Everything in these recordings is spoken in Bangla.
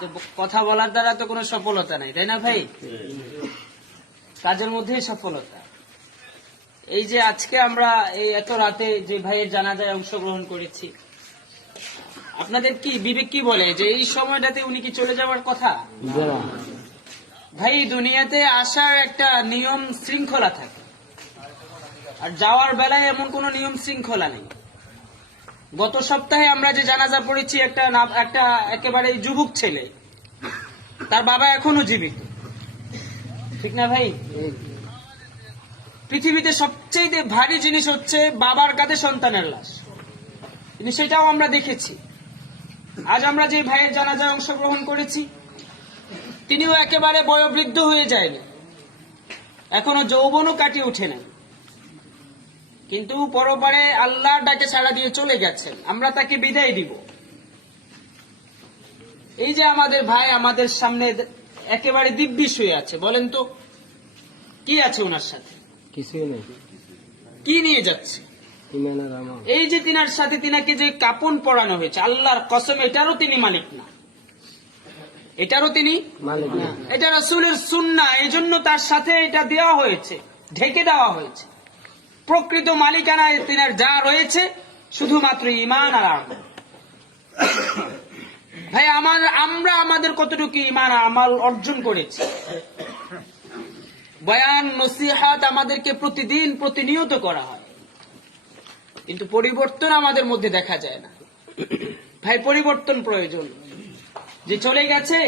কিন্তু কথা বলার দ্বারা তো কোনো সফলতা নাই, তাই না ভাই? কাজের মধ্যেই সফলতা। এই যে আজকে আমরা এই এত রাতে যে ভাইয়ের জানাজায় অংশগ্রহণ করেছি, আপনাদের কি বিবেক কি বলে যে এই সময়টাতে উনি কি চলে যাওয়ার কথা? ভাই, দুনিয়াতে আসার একটা নিয়ম শৃঙ্খলা থাকে, আর যাওয়ার বেলায় এমন কোন নিয়ম শৃঙ্খলা নেই। গত সপ্তাহে আমরা যে জানাজা পড়েছি, একটা একেবারে যুবক ছেলে, তার বাবা এখনো জীবিত, ঠিক না ভাই? পৃথিবীতে সবচেয়ে ভারী জিনিস হচ্ছে বাবার কাঁধে সন্তানের লাশ, কিন্তু সেটাও আমরা দেখেছি। আজ আমরা যে ভাইয়ের জানাজায় অংশগ্রহণ করেছি, তিনিও একেবারে বয়োবৃদ্ধ হয়ে যায়নি, এখনো যৌবনও কাটিয়ে ওঠে নাই, কিন্তু পরপারে আল্লাহর ডাকে সাড়া দিয়ে চলে গেছেন। আমরা তাকে বিদায় দিব। এই যে আমাদের ভাই আমাদের সামনে একেবারে দিব্যি শুয়ে আছে, বলেন তো কি আছে ওনার সাথে? কিছুই নেই। কি নিয়ে যাচ্ছে? এই যে তিনার সাথে তিনাকে যে কাপন পরানো হয়েছে, আল্লাহর কসম এটারও তিনি মালিক না, এটারও তিনি মালিক না। এটা রাসূলের সুন্নাহ, এই জন্য তার সাথে এটা দেওয়া হয়েছে, ঢেকে দেওয়া হয়েছে। প্রকৃত মালিকানায় তিনার যা রয়েছে শুধুমাত্র ঈমান আর আমল। ভাই, আমরা আমাদের কতটুকু ঈমান আমল অর্জন করেছি? বয়ান নসিহত আমাদেরকে প্রতিদিন প্রতিনিয়ত করা হয়, কিন্তু পরিবর্তন আমাদের মধ্যে দেখা যায় না। ভাই, পরিবর্তন প্রয়োজন। যে চলে গেছে,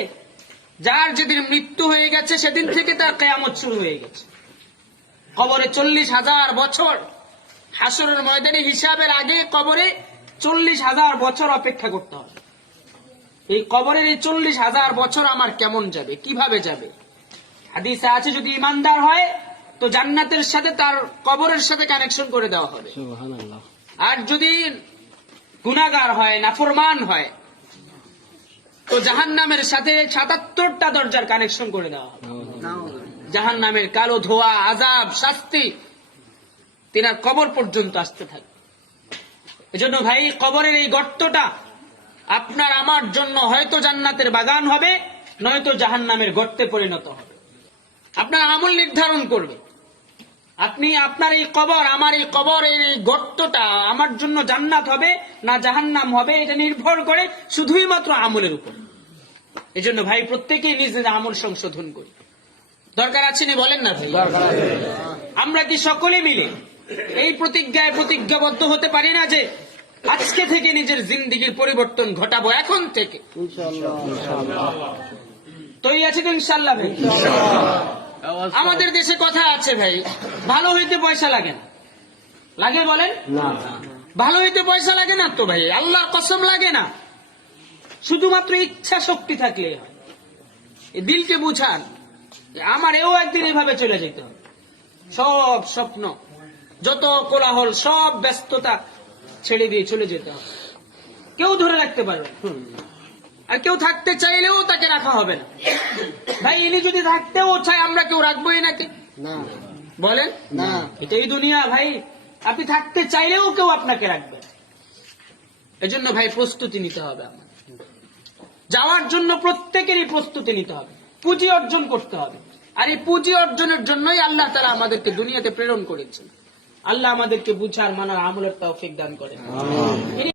যার যেদিন মৃত্যু হয়ে গেছে সেদিন থেকে তার কিয়ামত শুরু হয়ে গেছে। কবরে 40,000 বছর, হাসরের ময়দানে হিসাবের আগে কবরে 40,000 বছর অপেক্ষা করতে হবে। এই কবরের এই 40,000 বছর আমার কেমন যাবে, কিভাবে যাবে? হাদিসে আছে, যদি ইমানদার হয় তো জান্নাতের সাথে তার কবরের সাথে কানেকশন করে দেওয়া হবে, আর যদি গুনাহগার হয়, নাফরমান হয়, তো জাহান্নামের সাথে 77টা দরজার কানেকশন করে দেওয়া হবে। জাহান্নামের কালো ধোয়া, আযাব, শাস্তি তিনার কবর পর্যন্ত আসতে থাকে। এজন্য ভাই, কবরের এই গর্তটা আপনার আমার জন্য হয়তো জান্নাতের বাগান হবে, নয়তো জাহান্নামের গর্তে পরিণত হবে। আপনার আমল নির্ধারণ করবে আপনি আপনার এই কবর, আমার এই কবর, এই গর্তটা আমার জন্য জান্নাত হবে না জাহান্নাম হবে, এটা নির্ভর করে শুধুই মাত্র আমলের উপর। এজন্য ভাই, প্রত্যেকেই নিজ নিজ আমল সংশোধন করি। দরকার আছে না, বলেন না ভাই? আমরা কি সকলে মিলে এই প্রতিজ্ঞাবদ্ধ হতে পারি না যে আজকে থেকে নিজের জিন্দেগির পরিবর্তন ঘটাবো, এখন থেকে? তৈরি আছে তো ইনশাআল্লাহ ভাই? আমাদের দেশে কথা আছে ভাই, ভালো হইতে পয়সা লাগে না। লাগে বলেন? ভালো হইতে পয়সা লাগে না তো ভাই, আল্লাহর কসম লাগে না। শুধুমাত্র ইচ্ছা শক্তি থাকলে হয়। এই দিলকে বুঝান আমার এও একদিন এভাবে চলে যেতে হবে। সব স্বপ্ন, যত কোলাহল, সব ব্যস্ততা ছেড়ে দিয়ে চলে যেতে হবে। কেউ ধরে রাখতে পারবে না, আর কেউ থাকতে চাইলেও তাকে রাখা হবে না। ভাই, ইনি যদি থাকতেও চাই, আমরা কেউ রাখবোই নাকি? বলেন না। এটাই দুনিয়া ভাই, আপনি থাকতে চাইলেও কেউ আপনাকে রাখবে না। এজন্য ভাই, প্রস্তুতি নিতে হবে। আমাদের যাওয়ার জন্য প্রত্যেকেরই প্রস্তুতি নিতে হবে, পুঁজি অর্জন করতে হবে। আর এই পুঁজি অর্জনের জন্যই আল্লাহ তাআলা আমাদেরকে দুনিয়াতে প্রেরণ করেছেন। আল্লাহ আমাদেরকে বুঝার, মানার, আমলের তৌফিক দান করেন।